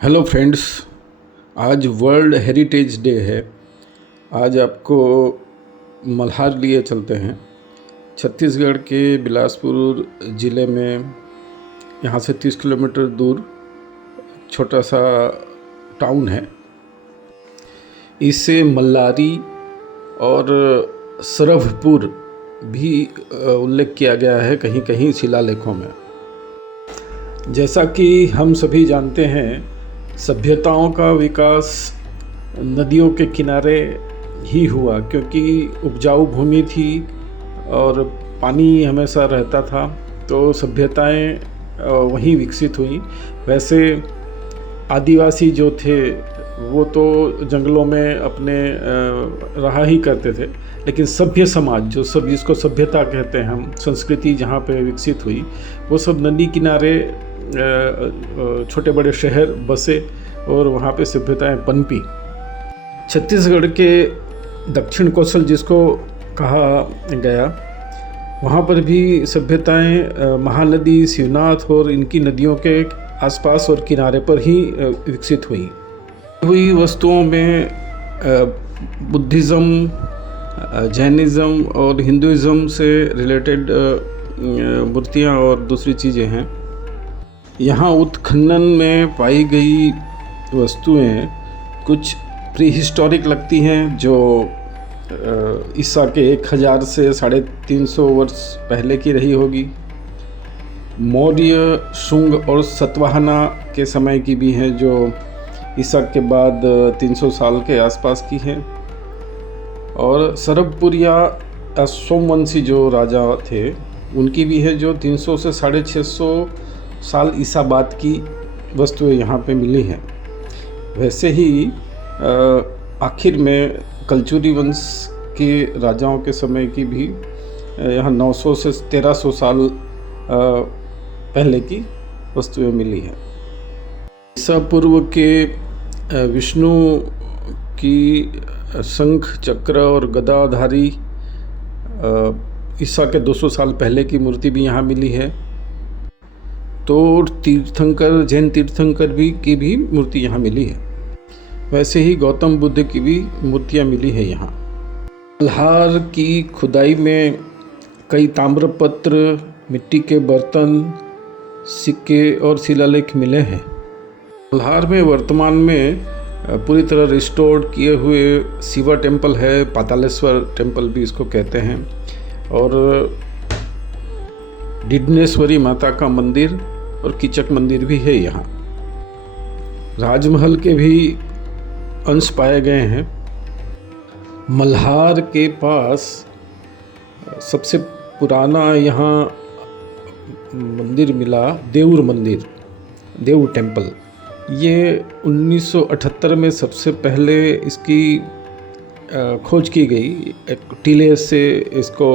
Hello friends, आज world heritage day है। आज आपको मल्हार लिए चलते हैं। छत्तीसगढ़ के बिलासपुर ज़िले में यहाँ से 30 किलोमीटर दूर छोटा सा टाउन है। इसे मल्लारी और सरभपुर भी उल्लेख किया गया है कहीं कहीं शिलालेखों में। जैसा कि हम सभी जानते हैं, सभ्यताओं का विकास नदियों के किनारे ही हुआ, क्योंकि उपजाऊ भूमि थी और पानी हमेशा रहता था, तो सभ्यताएं वहीं विकसित हुई। वैसे आदिवासी जो थे वो तो जंगलों में अपने रहा ही करते थे, लेकिन सभ्य समाज जिसको सभ्यता कहते हैं हम, संस्कृति जहाँ पे विकसित हुई, वो सब नदी किनारे छोटे बड़े शहर बसे और वहाँ पे सभ्यताएं पनपी। छत्तीसगढ़ के दक्षिण कौशल जिसको कहा गया, वहाँ पर भी सभ्यताएं महानदी, शिवनाथ और इनकी नदियों के आसपास और किनारे पर ही विकसित हुई वस्तुओं में बुद्धिज़्म, जैनिज़्म और हिंदुइज़्म से रिलेटेड मूर्तियाँ और दूसरी चीज़ें हैं। यहाँ उत्खनन में पाई गई वस्तुएं कुछ प्री हिस्टोरिक लगती हैं, जो ईसा के 1000 से 350 वर्ष पहले की रही होगी। मौर्य, शुंग और सतवाहना के समय की भी हैं, जो ईसा के बाद 300 साल के आसपास की हैं। और सरभपुर या सोमवंशी जो राजा थे, उनकी भी है, जो 300 से 650 साल ईसा बाद की वस्तुएं यहाँ पे मिली हैं। वैसे ही आखिर में कलचुरी वंश के राजाओं के समय की भी यहाँ 900 से 1300 साल पहले की वस्तुएं मिली हैं। ईसा पूर्व के विष्णु की शंख, चक्र और गदाधारी ईसा के 200 साल पहले की मूर्ति भी यहाँ मिली है। तो तीर्थंकर, जैन तीर्थंकर की भी मूर्ति यहाँ मिली है। वैसे ही गौतम बुद्ध की भी मूर्तियाँ मिली है यहाँ। मल्हार की खुदाई में कई ताम्रपत्र, मिट्टी के बर्तन, सिक्के और शिलालेख मिले हैं। मल्हार में वर्तमान में पूरी तरह रिस्टोर्ड किए हुए शिवा टेम्पल है, पातालेश्वर टेम्पल भी इसको कहते हैं, और डिडनेश्वरी माता का मंदिर और कीचक मंदिर भी है यहाँ। राजमहल के भी अंश पाए गए हैं। मल्हार के पास सबसे पुराना यहाँ मंदिर मिला, देऊर मंदिर, देऊर टेम्पल। ये 1978 में सबसे पहले इसकी खोज की गई। एक टीले से इसको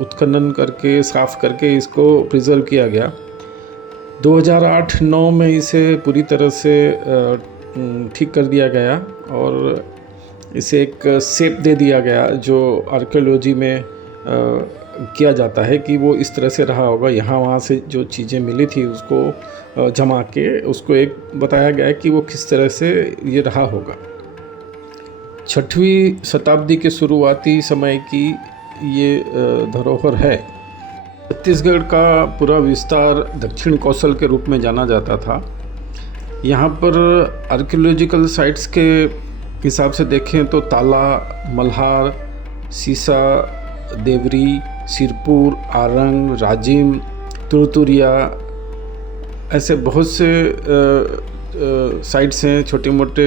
उत्खनन करके, साफ करके इसको प्रिजर्व किया गया। 2008-9 में इसे पूरी तरह से ठीक कर दिया गया और इसे एक शेप दे दिया गया, जो आर्कियोलॉजी में किया जाता है कि वो इस तरह से रहा होगा। यहाँ वहाँ से जो चीज़ें मिली थी उसको जमा के उसको एक बताया गया कि वो किस तरह से ये रहा होगा। 6वीं शताब्दी के शुरुआती समय की ये धरोहर है। छत्तीसगढ़ का पूरा विस्तार दक्षिण कौशल के रूप में जाना जाता था। यहाँ पर आर्कियोलॉजिकल साइट्स के हिसाब से देखें तो ताला, मल्हार, सीसा, देवरी, सिरपुर, आरंग, राजिम, तुरतुरिया, ऐसे बहुत से साइट्स हैं, छोटे मोटे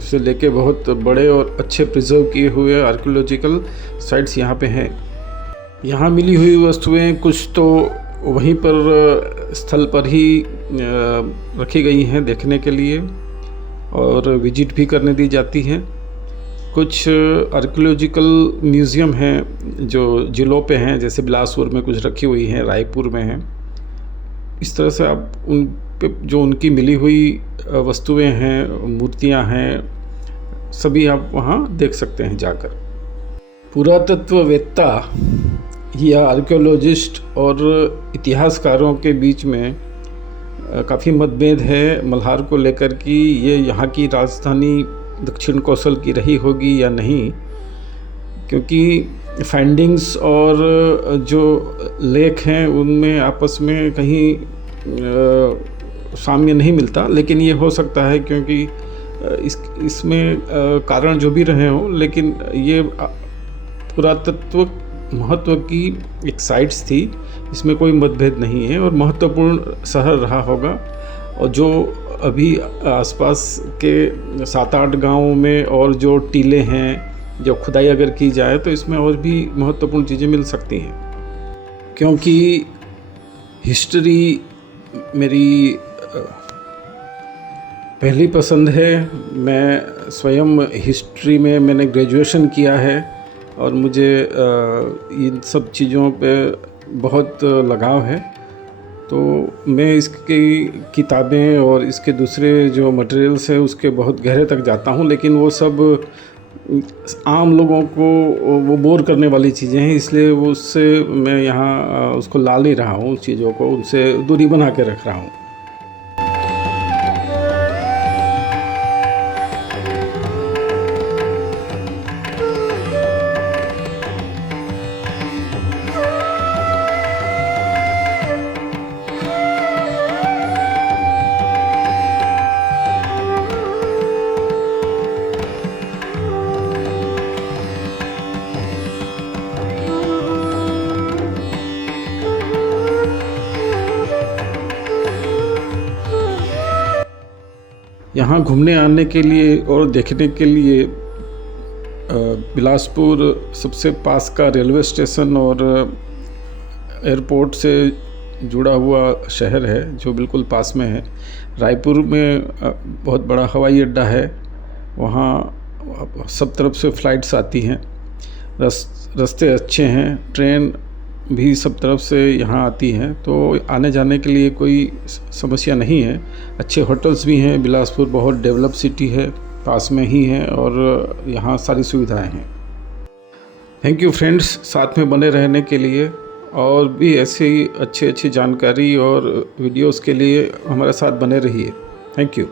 से लेके बहुत बड़े और अच्छे प्रिजर्व किए हुए आर्कियोलॉजिकल साइट्स यहाँ पे हैं। यहाँ मिली हुई वस्तुएं कुछ तो वहीं पर स्थल पर ही रखी गई हैं देखने के लिए और विजिट भी करने दी जाती हैं। कुछ आर्कियोलॉजिकल म्यूज़ियम हैं जो ज़िलों पे हैं, जैसे बिलासपुर में कुछ रखी हुई हैं, रायपुर में हैं। इस तरह से आप उन पे जो उनकी मिली हुई वस्तुएं हैं, मूर्तियां हैं, सभी आप वहाँ देख सकते हैं जाकर। पुरातत्ववेत्ता या आर्कियोलॉजिस्ट और इतिहासकारों के बीच में काफ़ी मतभेद है मल्हार को लेकर कि ये यहाँ की राजधानी दक्षिण कौशल की रही होगी या नहीं, क्योंकि फाइंडिंग्स और जो लेख हैं उनमें आपस में कहीं साम्य नहीं मिलता। लेकिन ये हो सकता है क्योंकि इसमें कारण जो भी रहे हों, लेकिन ये पुरातत्व महत्व की एक साइट्स थी, इसमें कोई मतभेद नहीं है और महत्वपूर्ण शहर रहा होगा। और जो अभी आसपास के 7-8 गांवों में और जो टीले हैं, जो खुदाई अगर की जाए तो इसमें और भी महत्वपूर्ण चीज़ें मिल सकती हैं। क्योंकि हिस्ट्री मेरी पहली पसंद है, मैं स्वयं हिस्ट्री में मैंने ग्रेजुएशन किया है और मुझे इन सब चीज़ों पे बहुत लगाव है। तो मैं इसकी किताबें और इसके दूसरे जो मटेरियल्स है उसके बहुत गहरे तक जाता हूँ, लेकिन वो सब आम लोगों को वो बोर करने वाली चीज़ें हैं, इसलिए वो उससे मैं यहाँ उसको ला नहीं रहा हूँ, उस चीज़ों को उनसे दूरी बना के रख रहा हूँ। यहाँ घूमने आने के लिए और देखने के लिए बिलासपुर सबसे पास का रेलवे स्टेशन और एयरपोर्ट से जुड़ा हुआ शहर है जो बिल्कुल पास में है। रायपुर में बहुत बड़ा हवाई अड्डा है, वहाँ सब तरफ से फ़्लाइट्स आती हैं, रास्ते अच्छे हैं, ट्रेन भी सब तरफ से यहाँ आती हैं, तो आने जाने के लिए कोई समस्या नहीं है। अच्छे होटल्स भी हैं, बिलासपुर बहुत डेवलप सिटी है, पास में ही है और यहाँ सारी सुविधाएं हैं। थैंक यू फ्रेंड्स, साथ में बने रहने के लिए, और भी ऐसी अच्छी जानकारी और वीडियोस के लिए हमारे साथ बने रहिए। Thank you.